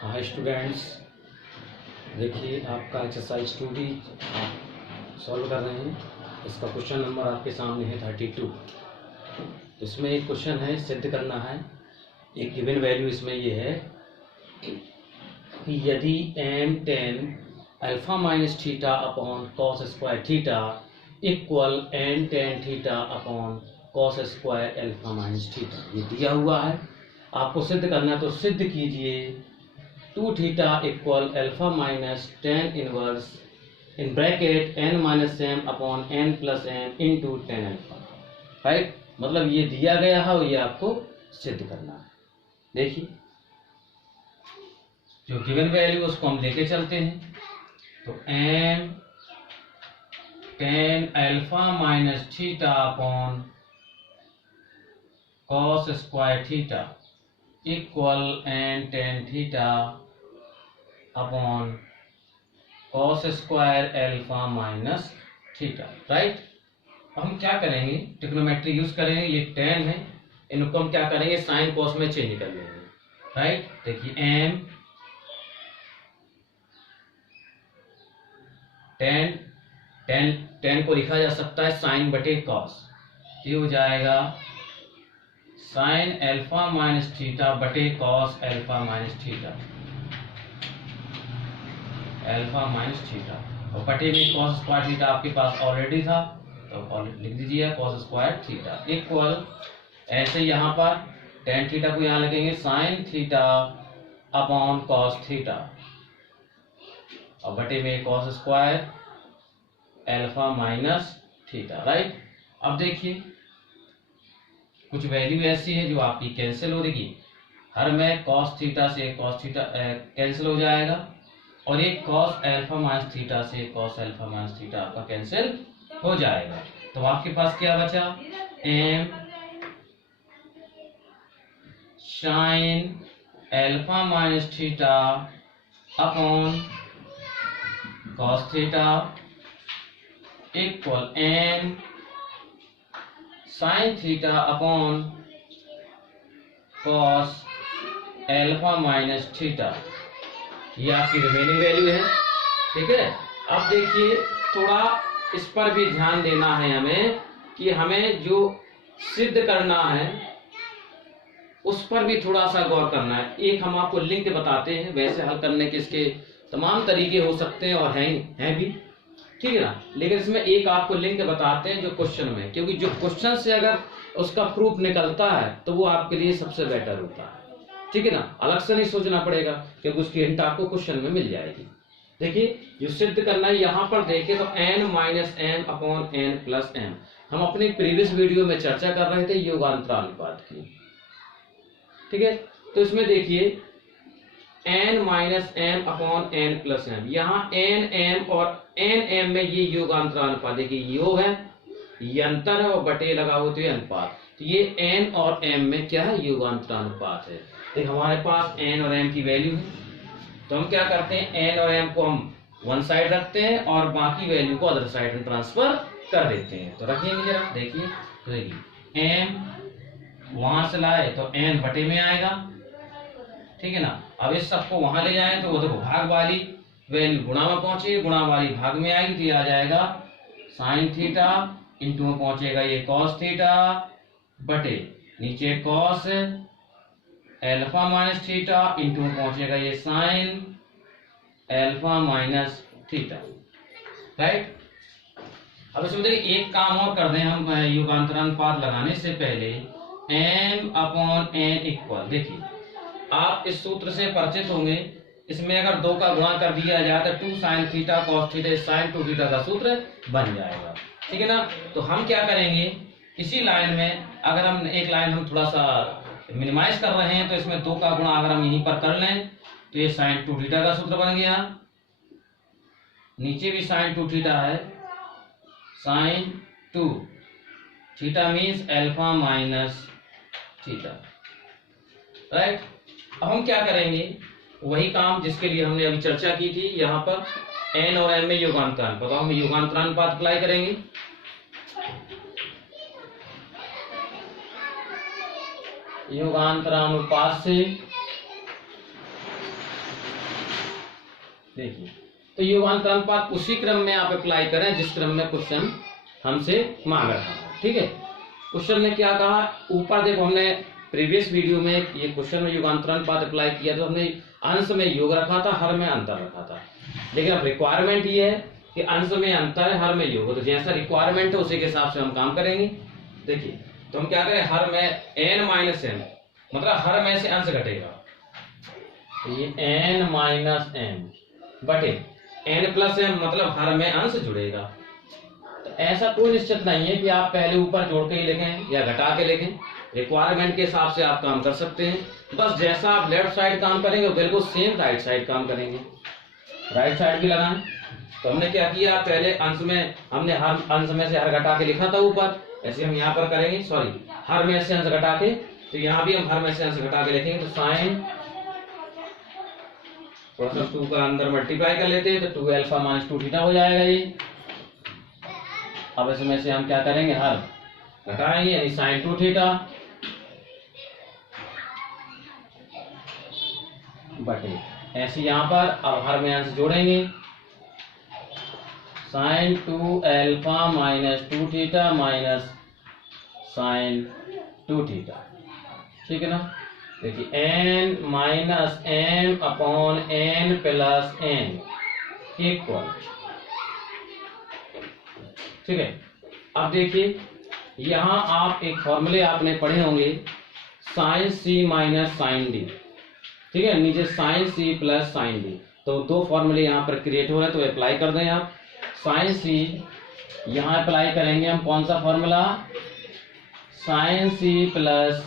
हाँ स्टूडेंट्स, देखिए आपका एक्सरसाइज 2D सॉल्व कर रहे हैं। इसका क्वेश्चन नंबर आपके सामने है 32। इसमें एक क्वेश्चन है, सिद्ध करना है। एक गिवन वैल्यू इसमें ये है कि यदि m tan alpha minus theta upon cos square theta equal n tan theta upon cos square alpha minus theta, ये दिया हुआ है। आपको सिद्ध करना है तो सिद्ध कीजिए 2 theta equal alpha minus tan inverse in bracket n minus M upon n plus M into tan alpha. Right, मतलब ये दिया गया है और ये आपको सिद्ध करना है। देखिए जो गिवन वैल्यू उसको हम लेके चलते हैं। तो m tan alpha minus theta upon cos square theta equal n tan theta upon cos square alpha minus theta. Right, हम क्या करेंगे, ट्रिग्नोमेट्री यूज करेंगे। ये टेन है, इनको हम क्या करेंगे, साइन कॉस में चेंज कर लेंगे। राइट, देखिए m टेन टेन टेन को लिखा जा सकता है साइन बटे कॉस, ये हो जाएगा साइन अल्फा माइनस थीटा बटे cos alpha minus theta, alpha minus theta. और बटे में कॉस स्क्वायर थीटा आपके पास ऑलरेडी था, तो लिख दीजिए कॉस स्क्वायर थीटा इक्वल, ऐसे यहाँ पर टेन थीटा को यहाँ लगेंगे sine theta upon cos theta और बटे में cos square alpha minus theta. Right, अब देखिए कुछ वैल्यू ऐसी है जो आपकी कैंसिल हो रही, हर में कॉस थीटा से कॉस थीटा कैंसिल हो जाएगा और एक कॉस अल्फा माइनस थीटा से कॉस अल्फा माइनस थीटा आपका कैंसिल हो जाएगा। तो आपके पास क्या बचा, m sine alpha minus theta upon cos theta equal n sine theta upon cos alpha minus theta. ये आपकी रिमेनिंग वैल्यू है। ठीक है, अब देखिए थोड़ा इस पर भी ध्यान देना है हमें कि हमें जो सिद्ध करना है उस पर भी थोड़ा सा गौर करना है। एक हम आपको लिंक बताते हैं, वैसे हल करने के इसके तमाम तरीके हो सकते हैं और हैं भी, ठीक है ना, लेकिन इसमें एक आपको लिंक बताते हैं जो क्वेश्चन में, क्योंकि जो क्वेश्चन से अगर उसका प्रूफ निकलता है तो वो आपके लिए सबसे बेटर होता है। ठीक है ना, अलग से नहीं सोचना पड़ेगा क्योंकि उसकी हिंट आपको क्वेश्चन में मिल जाएगी। देखिए जो सिद्ध करना है यहाँ पर देखें तो n minus M upon n plus M, हम अपनी प्रीवियस वीडियो में चर्चा कर रहे थे योगांतरानुपात की। ठीक है, तो इसमें देखिए n minus M upon n plus M, यहाँ n m और n m में ये योगांतरानुपात, देखिए योग है, ये अंतर है और बटे लगा हो तो ये अनुपात, तो ये n और m में क्या है, योगांतरानुपात है। तो हमारे पास n और m की वैल्यू है, तो हम क्या करते हैं, n और m को हम वन साइड रखते हैं और बाकी वैल्यू को अदर साइड में ट्रांसफर कर देते हैं। तो रखेंगे जरा, देखिए तो देखिए m वहां से लाए तो n बटे में आएगा, ठीक है ना। अब इस सबको वहां ले जाएं तो वो देखो भाग वाली वैल्यू गुणा में पहुंची, गुणा वाली भाग में आएगी तो ये आ जाएगा साइन थीटा, इंटू में पहुंचेगा ये कॉस थीटा बटे नीचे cos alpha minus theta, into में पहुंचेगा ये sine alpha minus theta. Right, अब इसमें देखिए एक काम और कर दें हम, युगांतरानुपात लगाने से पहले m अपॉन n इक्वल, देखिए आप इस सूत्र से परिचित होंगे, इसमें अगर 2 का गुणा कर दिया जाए तो 2 sine theta cos theta sine 2 theta का सूत्र बन जाएगा। ठीक है ना, तो हम क्या करेंगे, इसी लाइन में अगर हम एक लाइन हम थोड़ा सा मिनिमाइज कर रहे हैं तो इसमें 2 का गुणा अगर हम यहीं पर कर लें तो ये साइन 2 थीटा का सूत्र बन गया, नीचे भी साइन 2 थीटा है, sine 2 theta means alpha minus theta. Right, अब हम क्या करेंगे, वही काम जिसके लिए हमने अभी चर्चा की थी, यहाँ पर n और m में योगांतरानुपात, तो हम योगांतरानुपात अप्लाई करेंगे। योगांतरानुपात से देखिए, तो योगांतर अनुपात उसी क्रम में आप अप्लाई करें जिस क्रम में क्वेश्चन हमसे मांग रहा है। ठीक है, क्वेश्चन ने क्या कहा, ऊपर देखो हमने प्रीवियस वीडियो में ये क्वेश्चन में योगांतर अनुपात अप्लाई किया तो हमने अंश में योग रखा था, हर में अंतर रखा था। लेकिन अब रिक्वायरमेंट ये है कि अंश में अंतर है, हर में योग, तो जैसा रिक्वायरमेंट है उसी के हिसाब से हम काम करेंगे। देखिए, तो हम क्या करें, हर में n माइनस एम, मतलब हर में से अंश घटेगा, तो ये n माइनस एम बटे n प्लस एम, मतलब हर में अंश जुड़ेगा। तो ऐसा कोई निश्चित नहीं है कि आप पहले ऊपर जोड़ के ही लिखें या घटा के लिखें, रिक्वायरमेंट के हिसाब से आप काम कर सकते हैं। बस जैसा आप लेफ्ट साइड काम करेंगे बिल्कुल सेम राइट साइड काम करेंगे, राइट साइड भी लगाएं। तो हमने क्या किया, पहले अंश में हमने हर अंश में से हर घटा के लिखा था ऊपर, ऐसे हम यहाँ पर करेंगे, सॉरी हर में से अंश घटा के, तो यहाँ भी हम हर में से अंश घटा के लिखेंगे। तो साइन थोड़ा सा 2 का अंदर मल्टीप्लाई कर लेते हैं, तो 2 अल्फा माइनस 2 थीटा हो जाएगा ये। अब इसमें से हम क्या करेंगे, हर घटाएंगे, यानी साइन 2 थीटा बटे ऐसे यहाँ पर अब हर में अंश जोड़ेंगे, sine 2 alpha minus 2 theta minus sine 2 theta. ठीक है ना। देखिए n minus m upon n plus n equal, ठीक है। अब देखिए यहाँ आप एक फॉर्मूले आपने पढ़े होंगे, sine c minus sine D, ठीक है, नीचे sine c plus sine D, तो 2 फॉर्मूले यहाँ पर क्रिएट हो रहे हैं, तो अप्लाई कर दें आप। साइन c यहाँ अप्लाई करेंगे हम, कौन सा formula, sine c plus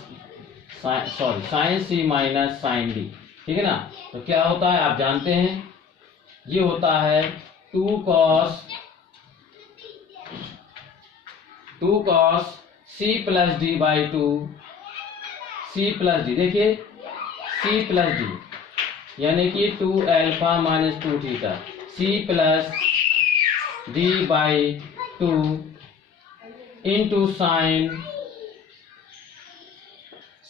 sine c minus sine D, ठीक है ना। तो क्या होता है आप जानते हैं, ये होता है 2 cos c plus D by 2, c plus D, देखिए c प्लस डी यानी कि 2 alpha minus 2 theta, c plus D by 2 into sine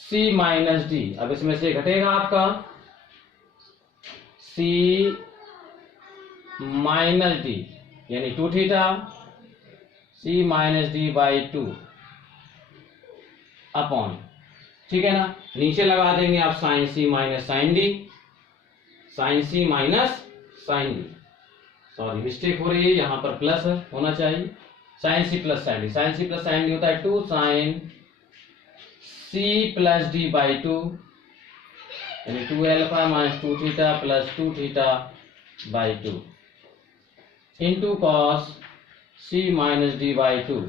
c minus D. अब इसमें से घटेगा आपका c माइनस डी यानी 2 theta, c minus D by 2 upon, ठीक है ना, नीचे लगा देंगे आप sine c minus sine D, sine c minus sine D, sorry mistake हो रही है, यहाँ पर प्लस होना चाहिए, sine c plus sine D, sine c plus sine D होता है 2 sine c plus D by 2 यानी 2 alpha minus 2 theta plus 2 theta by 2 into cos c minus D by 2,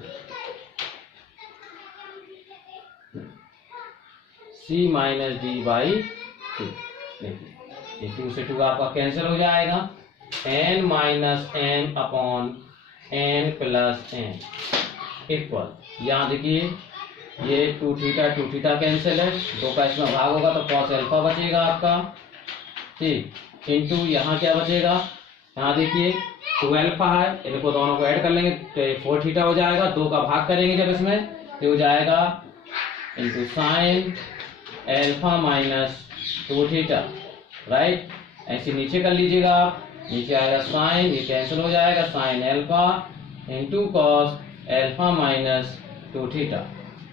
c minus D by 2। देखिए 2 से 2 आपका cancel हो जाएगा, n minus m upon n plus n equal, यहाँ देखिए ये 2 थीटा कैंसिल है, 2 का इसमें भाग होगा तो कॉस अल्फा बचेगा आपका, ठीक, इंटू यहाँ क्या बचेगा, यहाँ देखिए 2 अल्फा है, इनको दोनों को ऐड कर लेंगे तो 4 थीटा हो जाएगा, 2 का भाग करेंगे जब इसमें तो हो जाएगा into sine alpha minus 2 theta, right. ऐसे नीचे कर लीजिएगा आप, नीचे आएगा साइन, ये कैंसिल हो जाएगा, sine alpha into cos alpha minus 2 theta.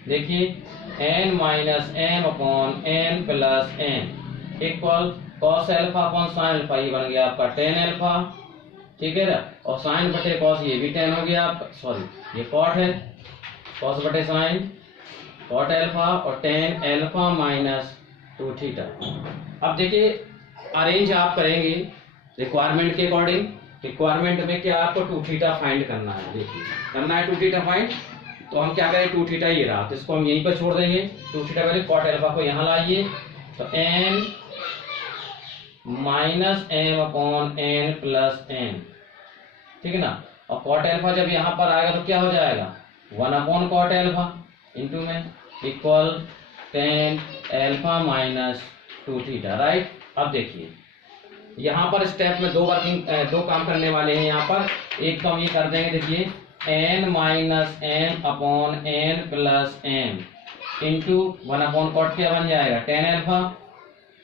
देखिए n minus m upon n plus n equal cos alpha upon sine alpha, ये बन गया आपका टेन अल्फा, ठीक है ना, और साइन बटे कॉस ये भी टेन हो गया आपका, सॉरी ये कॉट है, कॉस बटे साइन कॉट अल्फा और टेन अल्फा माइनस 2 थीटा। अब देखिए अरेंज आप करेंगे रिक्वायरमेंट के अकॉर्डिंग, रिक्वायरमेंट में क्या आपको 2 थीटा फाइंड करना है, देखिए करना है 2 थीटा फाइंड, तो हम क्या करें 2 थीटा ये रहा, तो इसको हम यहीं पर छोड़ देंगे, 2 थीटा पहले कॉट अल्फा को यहाँ लाइए, तो n minus m upon n plus n, ठीक है ना, और कॉट अल्फा जब यहाँ पर आएगा तो क्या हो जाएगा 1 अपॉन कॉट अल्फा इंटू में equal tan alpha minus 2 theta, right. अब देखिए यहाँ पर स्टेप में 2 काम करने वाले हैं, यहाँ पर एक तो हम ये कर देंगे, देखिए n minus m upon n plus m into 1 upon cot क्या बन जाएगा टेन अल्फा।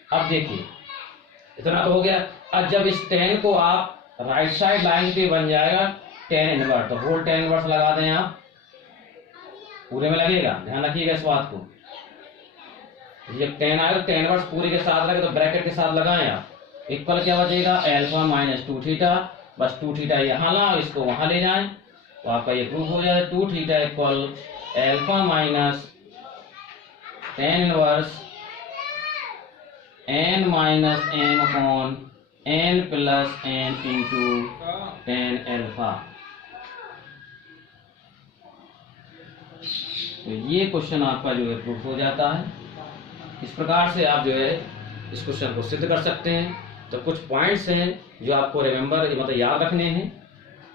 अब देखिए इतना तो हो गया। अब जब इस tan को आप राइट साइड लाइन पे बन जाएगा tan इनवर्स, तो होल tan इनवर्स लगा दें आप, पूरे में लगेगा, ध्यान रखिएगा इस बात को। जब tan आएगा tan इनवर्स पूरे के साथ लगे तो ब्रैकेट के साथ लगाएं आप, इक्वल क्या बचेगा अल्फा माइनस 2 थीटा, बस 2 थीटा यहाँ लाओ, इसको वहां ले जाएं तो आपका ये प्रूफ हो जाए 2 theta equal alpha minus tan inverse n minus m upon n plus n into tan alpha. तो ये क्वेश्चन आपका जो है प्रूफ हो जाता है। इस प्रकार से आप जो है इस क्वेश्चन को सिद्ध कर सकते हैं। तो कुछ पॉइंट्स हैं जो आपको रिमेम्बर मतलब याद रखने हैं।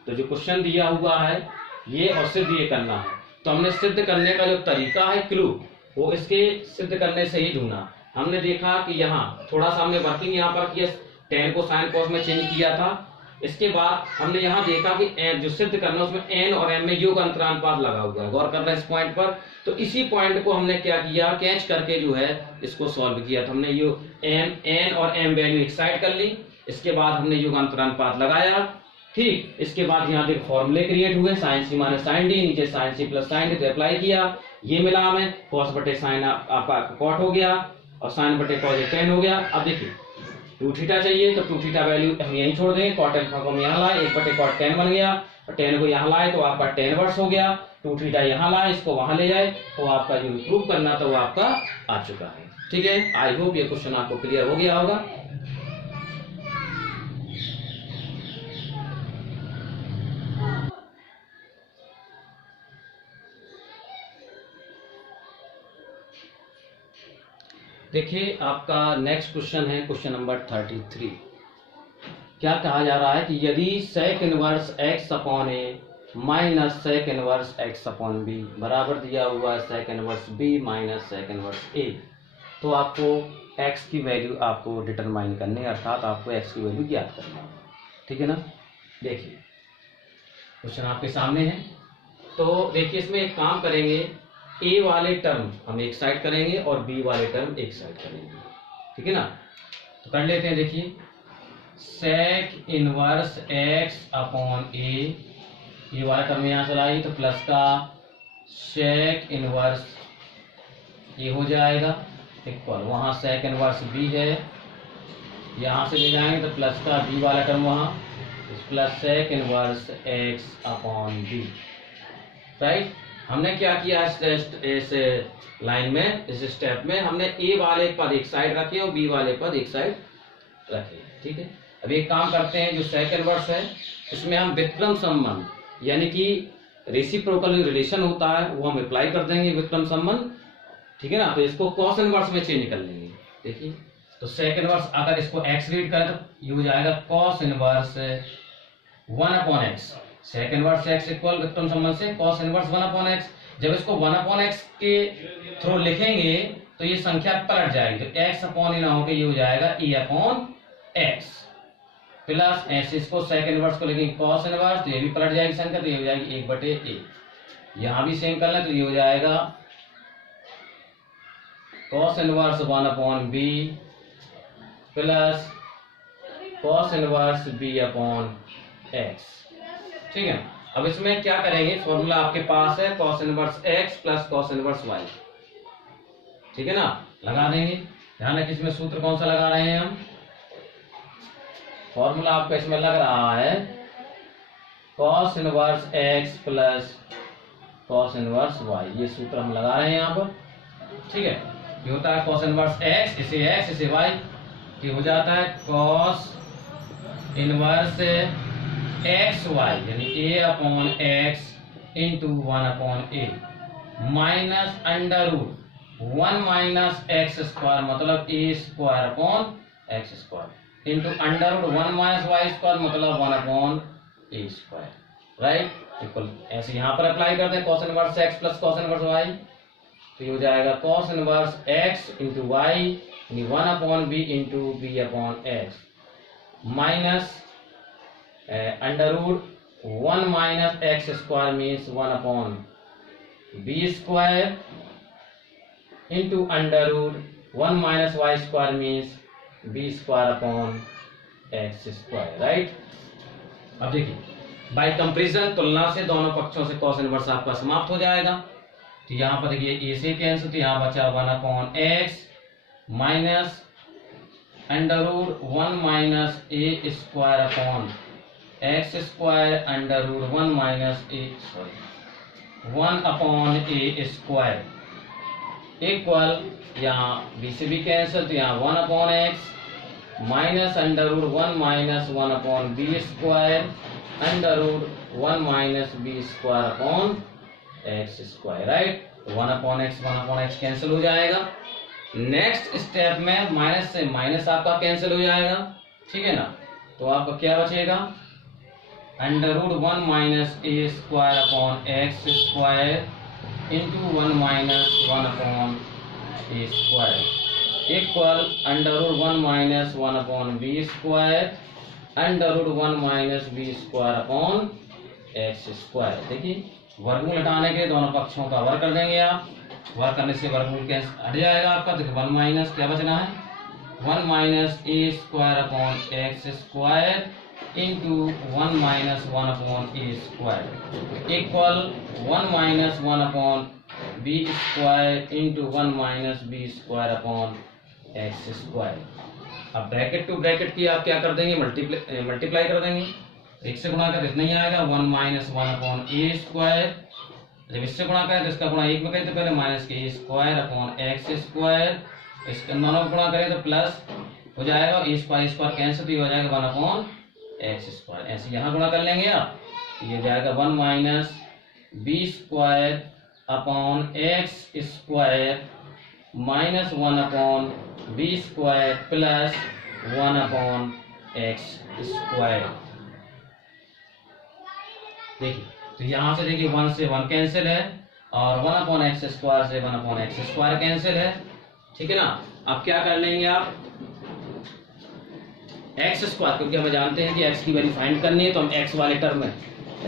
तो जो क्वेश्चन दिया हुआ है ये और सिद्ध ये करना है। तो हमने सिद्ध करने का जो तरीका है क्लू, वो इसके सिद्ध करने से ही ढूंढा। हमने देखा कि यहाँ थोड़ा सा हमने वर्किंग यहाँ पर किया, tan को sin cos में चेंज किया था। इसके बाद हमने यहाँ देखा कि जो सिद्ध करना उसमें n और m में योग अंतरानुपात लगा हुआ है, गौर कर रहे हैं इस पॉइंट पर। तो इसी पॉइंट को हमने क्या किया, कैच करके जो है इसको सॉल्व किया। तो हमने यो n और m वैल्यू एक साइड कर ली, इसके बाद हमने योग अंतरानुपात लगाया। ठीक, इसके बाद यहाँ पे फॉर्मूले क्रिएट हुए, sin c minus sin d, नीचे sin c plus sin d, तो अप्लाई किया, ये मिला हमें cos बटे sin आपका cot हो गया और sin बटे cos tan हो गया। अब देखिए 2 थीटा चाहिए तो 2 थीटा वैल्यू हम यहीं छोड़ देंगे, cot अल्फा को हम यहाँ लाए, 1 बटे cot tan बन गया और tan को यहाँ लाए तो आपका tan इनवर्स हो गया। 2 थीटा यहाँ लाए, इसको वहां ले जाए तो आपका जो प्रूव करना था वो आपका आ चुका है। ठीक है, आई होप ये क्वेश्चन आपको क्लियर हो गया होगा। देखिए आपका नेक्स्ट क्वेश्चन है क्वेश्चन नंबर 33। क्या कहा जा रहा है कि यदि sec inverse x upon a minus sec inverse x upon b बराबर दिया हुआ है sec inverse b minus sec inverse a, तो आपको x की वैल्यू आपको डिटरमाइन करनी है, अर्थात आपको x की वैल्यू ज्ञात करनी है। ठीक है ना। देखिए क्वेश्चन आपके सामने है। तो देखिए इसमें एक काम करेंगे, a वाले टर्म हम एक साइड करेंगे और b वाले टर्म एक साइड करेंगे। ठीक है ना, तो कर लेते हैं। देखिए sec inverse x upon a, ये वाला टर्म यहाँ से लाइए तो प्लस का sec इनवर्स ये हो जाएगा इक्वल, वहाँ sec इनवर्स b है, यहाँ से ले जाएंगे तो प्लस का b वाला टर्म वहाँ plus sec inverse x upon b। Right, हमने क्या किया इस लाइन में, इस स्टेप में हमने a वाले पद एक साइड रखे और b वाले पद एक साइड रखे। ठीक है, अब एक काम करते हैं, जो sec इनवर्स है इसमें हम व्युत्क्रम संबंध यानी कि रेसिप्रोकल रिलेशन होता है वो हम अप्लाई कर देंगे, व्युत्क्रम संबंध। ठीक है ना, तो इसको cos इनवर्स में चेंज कर लेंगे। देखिए तो sec इनवर्स अगर इसको x रीड करें तो ये हो जाएगा cos inverse 1 upon x, sec inverse x equal व्युत्क्रम संबंध से cos इनवर्स 1 अपॉन x। जब इसको 1 अपॉन x के थ्रू लिखेंगे तो ये संख्या पलट जाएगी, तो x अपॉन ना होकर ये हो जाएगा e अपॉन x प्लस ऐसे इसको sec इनवर्स को लेंगे cos इनवर्स, तो ये भी पलट जाएगी संख्या, तो ये हो जाएगी 1 बटे a। यहाँ भी सेम कर लें तो ये हो जाएगा cos inverse 1 upon b plus cos inverse b upon x। ठीक है, अब इसमें क्या करेंगे, फॉर्मूला आपके पास है cos inverse x plus cos inverse y। ठीक है ना, लगा देंगे। ध्यान रखिए इसमें सूत्र कौन सा लगा रहे हैं हम, फॉर्मूला आपका इसमें लग रहा है cos inverse x plus cos inverse y, ये सूत्र हम लगा रहे हैं यहाँ पर। ठीक है, ये होता है cos इनवर्स x, इसे x इसे y, ये हो जाता है cos इनवर्स एक्स वाई यानी a upon X into 1 upon a minus under root 1 minus X square मतलब a square upon x square into under root 1 minus Y square मतलब 1 upon a square. Right, equal ऐसे यहाँ पर apply करते हैं cos inverse x plus cos inverse y, तो ये हो जाएगा cos inverse x into y यानी 1 upon b into b upon x minus under root 1 minus X square means 1 upon B square into under root 1 minus Y square means B square upon x square, right. अब देखिए bye comparison, तुलना से दोनों पक्षों से cos inverse आपका समाप्त हो जाएगा। तो यहाँ पर देखिए ए से कैंसिल, तो यहाँ बचा 1 upon x minus under root 1 minus a square upon x square under root 1 minus a 1 upon a square equal, यहाँ बी से भी कैंसिल, तो यहाँ 1 upon x minus under root 1 minus 1 upon B square under root 1 minus B square upon x square, right. 1 upon x cancel हो जाएगा। Next step में minus से minus आपका कैंसिल हो जाएगा, ठीक है ना। तो आपका क्या बचेगा, under root 1 minus a square upon x square into 1 minus 1 upon a square equal under root 1 minus 1 upon B square under root 1 minus B square upon x square. देखिए वर्गमूल हटाने के दोनों पक्षों का वर्ग कर देंगे आप, वर्ग करने से वर्गमूल कैसे हट जाएगा आपका। देखिए 1 माइनस क्या बचना है, 1 minus a square upon x square into 1 minus 1 upon a square equal 1 minus 1 upon B square into 1 minus B square upon x square. अब ब्रैकेट टू ब्रैकेट की आप क्या कर देंगे, मल्टीप्लाई कर देंगे। एक से गुणा कर इतना ही आएगा 1 माइनस 1 अपॉन ए स्क्वायर, जब इससे गुणा करें तो इसका गुणा एक में करें तो पहले माइनस के ए स्क्वायर अपॉन एक्स स्क्वायर, इसके दोनों गुणा करें तो प्लस हो जाएगा, ए स्क्वायर कैंसिल, तो ये हो जाएगा 1 अपॉन एक्स स्क्वायर। ऐसे यहाँ गुणा कर लेंगे आप, ये जाएगा 1 minus B square upon x square minus 1 upon B square plus 1 upon x square. देखिए तो यहाँ से देखिए 1 से 1 कैंसिल है और 1 अपॉन एक्स स्क्वायर से 1 अपॉन एक्स स्क्वायर कैंसिल है, ठीक है ना। अब क्या कर लेंगे आप, एक्स स्क्वायर, क्योंकि हमें जानते हैं कि एक्स की वैल्यू फाइंड करनी है, तो हम एक्स वाले टर्म में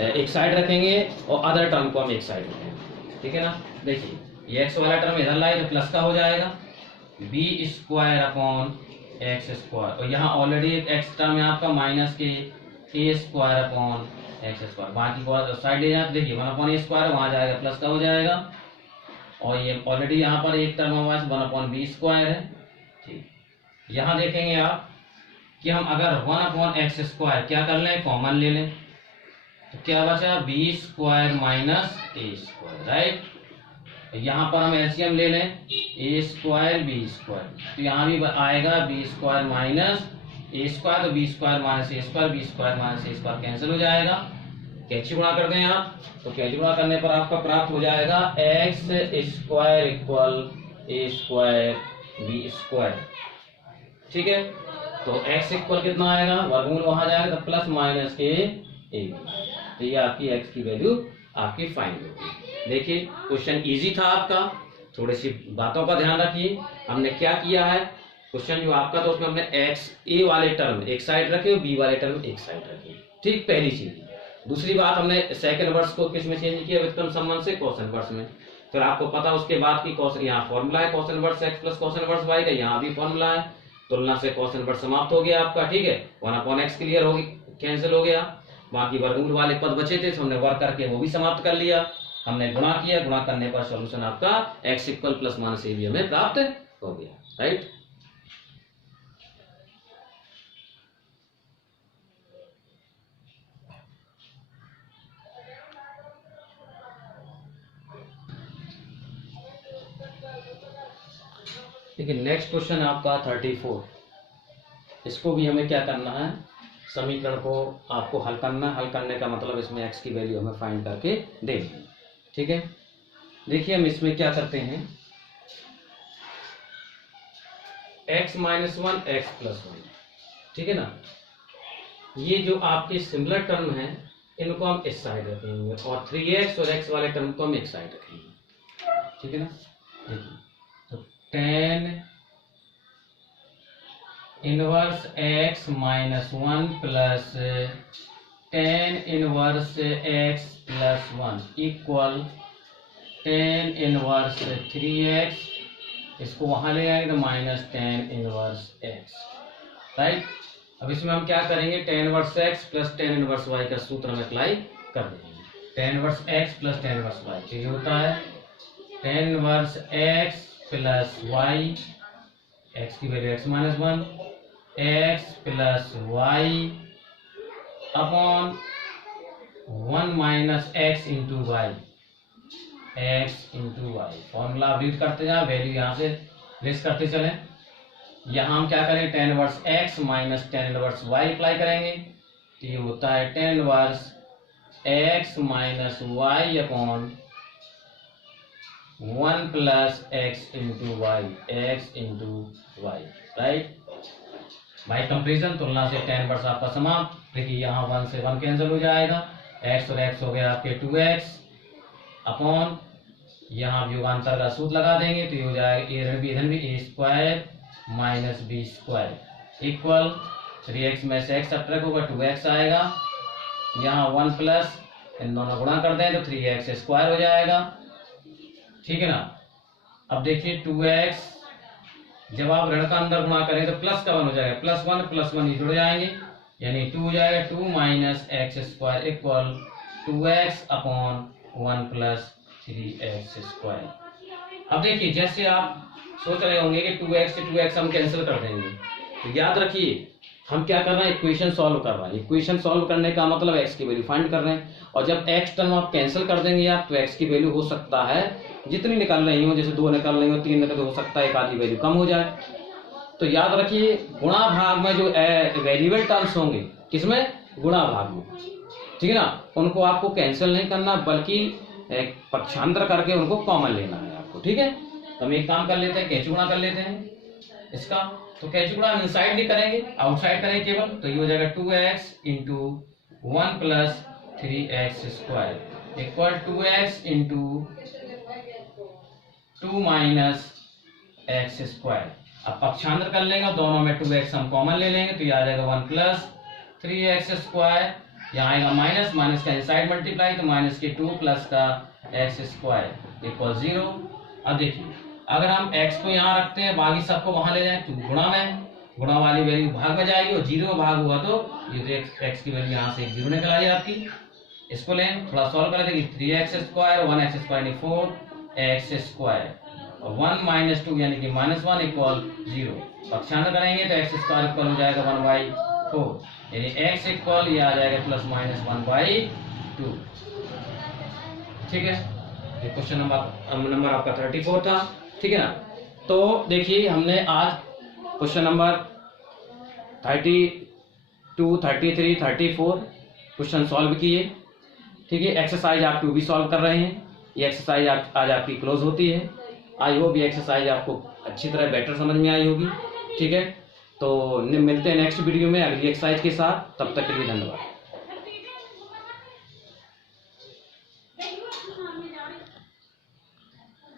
एक साइड रखेंगे और अदर टर्म को हम एक साइड रखेंगे, ठीक है ना। देखिए ये एक्स वाला टर्म इधर लाए तो प्लस का हो जाएगा B square upon x square, और यहाँ ऑलरेडी एक एक्स टर्म है आपका माइनस के ए स्क्वायर अपॉन एक्स स्क्वायर, बाकी को साइड ले जाए। देखिए 1 अपॉन ए स्क्वायर वहाँ जाएगा प्लस का हो जाएगा, और ये ऑलरेडी यहाँ पर एक टर्म हमारे पास 1 अपॉन बी स्क्वायर है, ठीक। यहाँ देखेंगे आप कि हम अगर 1 अपॉन एक्स स्क्वायर क्या कर लें, कॉमन ले लें, तो क्या बचा B square minus a square, right. यहाँ पर हम एलसीएम ले लें ए स्क्वायर बी स्क्वायर, तो यहाँ भी आएगा B square minus a square, तो B square minus a square, B square minus a square cancel हो जाएगा। कैंची गुणा कर दें आप, तो कैंची गुणा करने पर आपका प्राप्त हो जाएगा एक्स स्क्वायर इक्वल ए स्क्वायर बी स्क्वायर, ठीक है। तो x इक्वल कितना आएगा, वर्गमूल वहां जाएगा तो प्लस माइनस के ए, तो ये आपकी x की वैल्यू आपकी फाइंड होगी। देखिए क्वेश्चन इजी था आपका, थोड़ी सी बातों का ध्यान रखिए। हमने क्या किया है, क्वेश्चन जो आपका तो उसमें हमने x ए वाले टर्म एक साइड रखे और b वाले टर्म एक साइड रखे, ठीक, पहली चीज। दूसरी बात, हमने सेकंड वर्स को किस में चेंज किया, व्युत्क्रम संबंध से कॉस इनवर्स में। फिर आपको पता उसके बाद की कॉस, यहाँ फॉर्मूला है cos inverse x plus cos inverse y का, यहाँ भी फॉर्मूला है, तुलना से कॉस इनवर्स समाप्त हो गया आपका, ठीक है। 1 अपॉन एक्स क्लियर हो गया, कैंसिल हो गया, बाकी वर्गमूल वाले पद बचे थे, तो हमने वर्क करके वो भी समाप्त कर लिया। हमने गुणा किया, गुणा करने पर सॉल्यूशन आपका x इक्वल प्लस माइनस ए भी हमें प्राप्त हो गया, राइट। देखिए नेक्स्ट क्वेश्चन आपका 34, इसको भी हमें क्या करना है, समीकरण को आपको हल करना है। हल करने का मतलब इसमें x की वैल्यू हमें फाइंड करके देनी है, ठीक है। देखिए हम इसमें क्या करते हैं, x माइनस 1 एक्स प्लस 1, ठीक है ना। ये जो आपके सिमिलर टर्म है इनको हम इस साइड रखेंगे और 3x और x वाले टर्म को हम एक साइड रखेंगे, ठीक है ना। देखिए तो tan inverse x minus 1 plus tan inverse x plus 1 equal tan inverse 3x, इसको वहां ले आएंगे तो minus tan inverse x, right. अब इसमें हम क्या करेंगे, tan inverse x plus tan inverse y का सूत्र हम अप्लाई कर देंगे। tan inverse x plus tan inverse y, तो ये होता है tan inverse x plus y, x की value x minus 1, x plus y upon 1 minus x into Y, x into Y. Formula read करते जाए, वैल्यू यहाँ से लेस करते चलें। यहाँ हम क्या करेंगे, tan inverse x minus tan inverse y apply करेंगे, तो ये होता है tan inverse x minus y upon 1 plus x into Y, x into Y, right. By comparison, तुलना से tan इनवर्स आपका समाप्त। देखिए यहाँ 1 से 1 कैंसिल हो जाएगा, x और x हो गया आपके 2x अपॉन, यहाँ योगांतर का सूत्र लगा देंगे तो ये हो जाएगा इधर भी a square minus B square equal 3x में से x सब्ट्रैक्ट होगा 2x आएगा, यहाँ 1 प्लस इन दोनों गुणा कर दें तो 3x स्क्वायर हो जाएगा, ठीक है ना। अब देखिए 2x जब आप ऋण का अंदर गुणा करें तो प्लस का 1 हो जाएगा, प्लस 1 ये जुड़ जाएंगे, यानी 2 हो जाएगा 2 minus X square equal 2x upon 1 plus 3x square. अब देखिए जैसे आप सोच रहे होंगे कि 2x से 2x हम कैंसिल कर देंगे, तो याद रखिए हम क्या कर रहे हैं, इक्वेशन सॉल्व कर रहे हैं। इक्वेशन सॉल्व करने का मतलब x की वैल्यू फाइंड कर रहे हैं, और जब x टर्म आप कैंसिल कर देंगे आप, तो x की वैल्यू हो सकता है जितनी निकल रही हो, जैसे 2 निकल रही हो, 3 निकल, हो सकता है एक आधी वैल्यू कम हो जाए। तो याद रखिए गुणा भाग में जो वेरिएबल टर्म्स होंगे, किसमें, गुणा भाग में, ठीक है ना, उनको आपको कैंसिल नहीं करना बल्कि पक्षांतर करके उनको कॉमन लेना है आपको, ठीक है। तो हम एक काम कर लेते हैं, कैंची गुणा कर लेते हैं इसका। तो कैंची गुणा इनसाइड नहीं करेंगे, आउटसाइड करेंगे केवल, तो ये हो जाएगा 2x into 1 plus 3x square equal 2x into 2 minus X square. अब पक्षांतर कर लेंगे, दोनों में 2x हम कॉमन ले लेंगे, तो ये आ जाएगा 1 प्लस 3x स्क्वायर, यहाँ आएगा माइनस, माइनस का इनसाइड मल्टीप्लाई, तो माइनस के 2 प्लस का एक्स स्क्वायर इक्वल 0। अब देखिए अगर हम x को यहाँ रखते हैं, बाकी सबको वहां ले जाए तो गुणा में, गुणा वाली वैल्यू भाग में जाएगी, और 0 में भाग होगा तो ये x की वैल्यू यहाँ से 0 निकल आई आपकी। इसको लें, थोड़ा सॉल्व कर लेते, 3x स्क्वायर 1x स्क्वायर यानी 4x स्क्वायर, और 1 माइनस 2 यानी कि -1 इक्वल 0। पक्षांतर करेंगे तो x स्क्वायर इक्वल हो जाएगा 1/4, यानी x इक्वल ये आ जाएगा प्लस माइनस 1/2, ठीक है। ये क्वेश्चन नंबर आपका 34 था, ठीक है ना। तो देखिए हमने आज क्वेश्चन नंबर 32, 33, 34 क्वेश्चन सॉल्व किए, ठीक है। एक्सरसाइज आप 2 भी सॉल्व कर रहे हैं, ये एक्सरसाइज आज आपकी क्लोज होती है। आई होप ये एक्सरसाइज आपको अच्छी तरह बेटर समझ में आई होगी, ठीक है। तो मिलते हैं नेक्स्ट वीडियो में अगली एक्सरसाइज के साथ, तब तक के लिए धन्यवाद।